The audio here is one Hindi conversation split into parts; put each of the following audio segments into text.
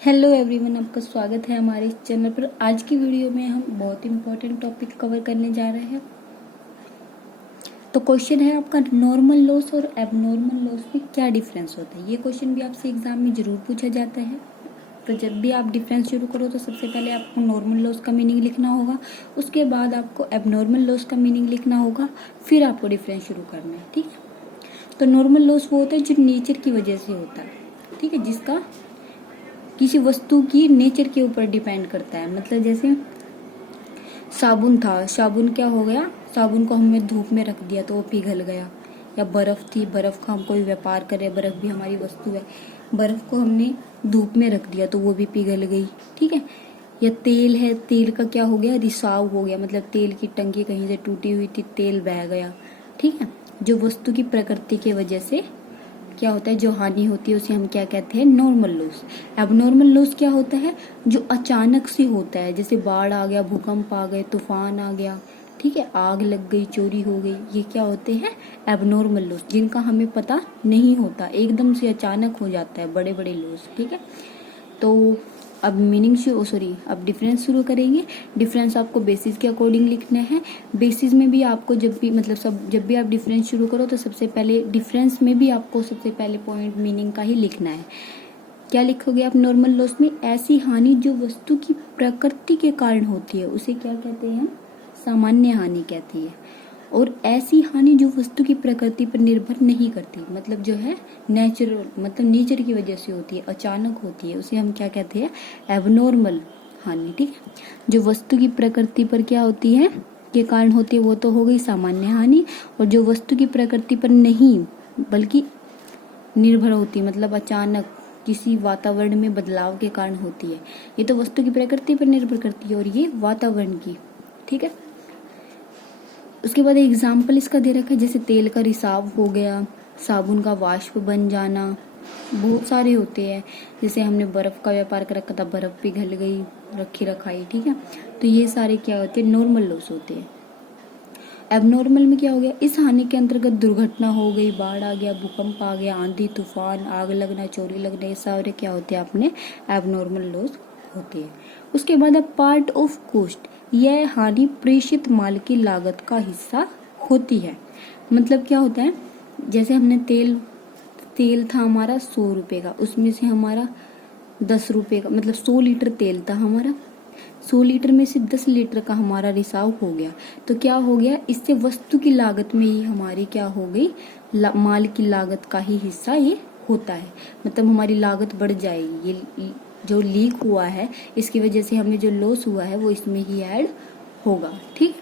हेलो एवरीवन, आपका स्वागत है हमारे इस चैनल पर। आज की वीडियो में हम बहुत इंपॉर्टेंट टॉपिक कवर करने जा रहे हैं। तो क्वेश्चन है आपका, नॉर्मल लॉस और एबनॉर्मल लॉस में क्या डिफरेंस होता है। ये क्वेश्चन भी आपसे एग्जाम में जरूर पूछा जाता है। तो जब भी आप डिफरेंस शुरू करो तो सबसे पहले आपको नॉर्मल लॉस का मीनिंग लिखना होगा, उसके बाद आपको एबनॉर्मल लॉस का मीनिंग लिखना होगा, फिर आपको डिफरेंस शुरू करना है। ठीक है। तो नॉर्मल लॉस वो होता है जो नेचर की वजह से होता है। ठीक है, जिसका किसी वस्तु की नेचर के ऊपर डिपेंड करता है। मतलब जैसे साबुन था, साबुन क्या हो गया, साबुन को हमने धूप में रख दिया तो वो पिघल गया। या बर्फ थी, बर्फ का हम कोई व्यापार कर रहे हैं, बर्फ भी हमारी वस्तु है, बर्फ को हमने धूप में रख दिया तो वो भी पिघल गई। ठीक है। या तेल है, तेल का क्या हो गया, रिसाव हो गया। मतलब तेल की टंकी कहीं से टूटी हुई थी, तेल बह गया। ठीक है। जो वस्तु की प्रकृति की वजह से क्या होता है, जो हानि होती है उसे हम क्या कहते हैं, नॉर्मल लॉस। एबनॉर्मल लॉस क्या होता है, जो अचानक से होता है। जैसे बाढ़ आ गया, भूकंप आ गए, तूफान आ गया, ठीक है, आग लग गई, चोरी हो गई, ये क्या होते हैं, एबनॉर्मल लॉस, जिनका हमें पता नहीं होता, एकदम से अचानक हो जाता है, बड़े बड़े लॉस। ठीक है। तो अब अब डिफरेंस शुरू करेंगे। डिफरेंस आपको बेसिस के अकॉर्डिंग लिखना है। बेसिस में भी आपको जब भी आप डिफरेंस शुरू करो तो सबसे पहले डिफरेंस में भी आपको सबसे पहले पॉइंट मीनिंग का ही लिखना है। क्या लिखोगे आप नॉर्मल लॉस में, ऐसी हानि जो वस्तु की प्रकृति के कारण होती है उसे क्या कहते हैं, सामान्य हानि कहती है। और ऐसी हानि जो वस्तु की प्रकृति पर निर्भर नहीं करती, मतलब जो है नेचुरल, मतलब नेचर की वजह से होती है, अचानक होती है, उसे हम क्या कहते हैं, एबनॉर्मल हानि। ठीक है। जो वस्तु की प्रकृति पर क्या होती है, के कारण होती है, वो तो हो गई सामान्य हानि। और जो वस्तु की प्रकृति पर नहीं बल्कि निर्भर होती, मतलब अचानक किसी वातावरण में बदलाव के कारण होती है, ये तो वस्तु की प्रकृति पर निर्भर करती है और ये वातावरण की। ठीक है। उसके बाद एग्जाम्पल इसका दे रखा है, जैसे तेल का रिसाव हो गया, साबुन का वाष्प बन जाना, बहुत सारे होते हैं। जैसे हमने बर्फ का व्यापार कर रखा था, बर्फ पिघल गई, रखी रखाई। ठीक है। तो ये सारे क्या होते हैं, नॉर्मल लॉस होते हैं। एबनॉर्मल में क्या हो गया, इस हानि के अंतर्गत दुर्घटना हो गई, बाढ़ आ गया, भूकंप आ गया, आंधी तूफान, आग लगना, चोरी लगना, ये सारे क्या होते हैं, अपने एबनॉर्मल लॉस होती है। उसके बाद अब पार्ट ऑफ कॉस्ट, यह हानि प्रेषित माल की लागत का हिस्सा होती है। मतलब क्या होता है, जैसे हमने तेल था हमारा 100 रुपए का, उसमें से हमारा 10 रुपए का, मतलब 100 लीटर तेल था हमारा, 100 लीटर में से 10 लीटर का हमारा रिसाव हो गया। तो क्या हो गया, इससे वस्तु की लागत में ही हमारी क्या हो गई, माल की लागत का ही हिस्सा ये होता है। मतलब हमारी लागत बढ़ जाएगी, ये जो लीक हुआ है इसकी वजह से हमें जो लॉस हुआ है वो इसमें ही ऐड होगा। ठीक।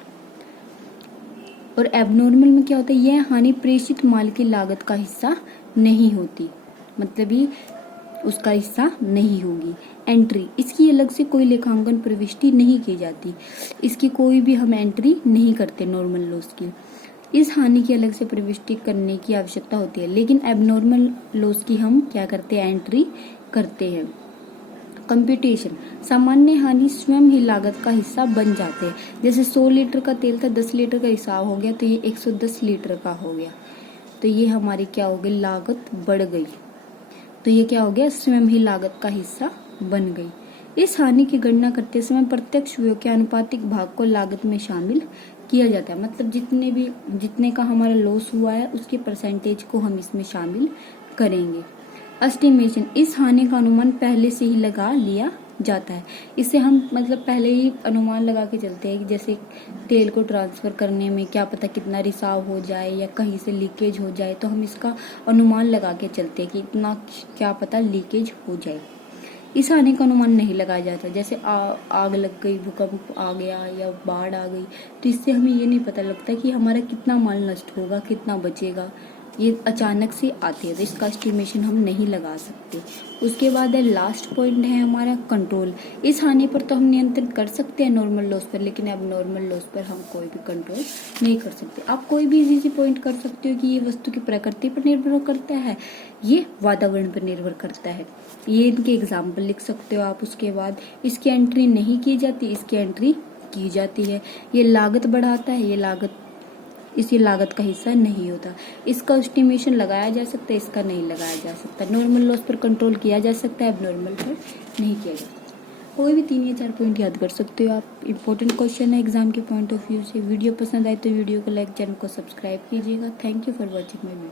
और एबनॉर्मल में क्या होता है, यह हानि प्रेषित माल की लागत का हिस्सा नहीं होती, मतलब ये उसका हिस्सा नहीं होगी। एंट्री, इसकी अलग से कोई लेखांकन प्रविष्टि नहीं की जाती, इसकी कोई भी हम एंट्री नहीं करते नॉर्मल लॉस की। इस हानि की अलग से प्रविष्टि करने की आवश्यकता होती है, लेकिन एबनॉर्मल लॉस की हम क्या करते हैं, एंट्री करते हैं। कंप्यूटेशन, सामान्य हानि स्वयं ही लागत का हिस्सा बन जाते हैं। जैसे 100 लीटर का तेल था, 10 लीटर का हिसाब हो गया तो ये 110 लीटर का हो गया, तो ये हमारी क्या हो गई, लागत बढ़ गई, तो ये क्या हो गया, स्वयं ही लागत का हिस्सा बन गई। इस हानि की गणना करते समय प्रत्यक्ष व्यय के आनुपातिक भाग को लागत में शामिल किया जाता है। मतलब जितने का हमारा लॉस हुआ है उसके परसेंटेज को हम इसमें शामिल करेंगे। एस्टिमेशन, इस हानि का अनुमान पहले से ही लगा लिया जाता है। इससे हम मतलब पहले ही अनुमान लगा के चलते हैं कि जैसे तेल को ट्रांसफर करने में क्या पता कितना रिसाव हो जाए या कहीं से लीकेज हो जाए, तो हम इसका अनुमान लगा के चलते हैं कि इतना क्या पता लीकेज हो जाए। इस हानि का अनुमान नहीं लगाया जाता, जैसे आग लग गई, भूकंप आ गया या बाढ़ आ गई, तो इससे हमें ये नहीं पता लगता कि हमारा कितना माल नष्ट होगा, कितना बचेगा, ये अचानक से आती है, तो इसका एस्टिमेशन हम नहीं लगा सकते। उसके बाद है लास्ट पॉइंट है हमारा कंट्रोल। इस हानि पर तो हम नियंत्रण कर सकते हैं नॉर्मल लॉस पर, लेकिन अब नॉर्मल लॉस पर हम कोई भी कंट्रोल नहीं कर सकते। आप कोई भी इजी पॉइंट कर सकते हो कि ये वस्तु की प्रकृति पर निर्भर करता है, ये वातावरण पर निर्भर करता है, ये इनके एग्जाम्पल लिख सकते हो आप। उसके बाद इसकी एंट्री नहीं की जाती, इसकी एंट्री की जाती है। ये लागत बढ़ाता है, ये लागत इसी लागत का हिस्सा नहीं होता। इसका एस्टिमेशन लगाया जा सकता है, इसका नहीं लगाया जा सकता। नॉर्मल लॉस पर कंट्रोल किया जा सकता है, एबनॉर्मल पर नहीं किया जा सकता। कोई भी 3 या 4 पॉइंट याद कर सकते हो आप। इंपॉर्टेंट क्वेश्चन है एग्जाम के पॉइंट ऑफ व्यू से। वीडियो पसंद आए तो वीडियो को लाइक, चैनल को सब्सक्राइब कीजिएगा। Thank you for watching my video.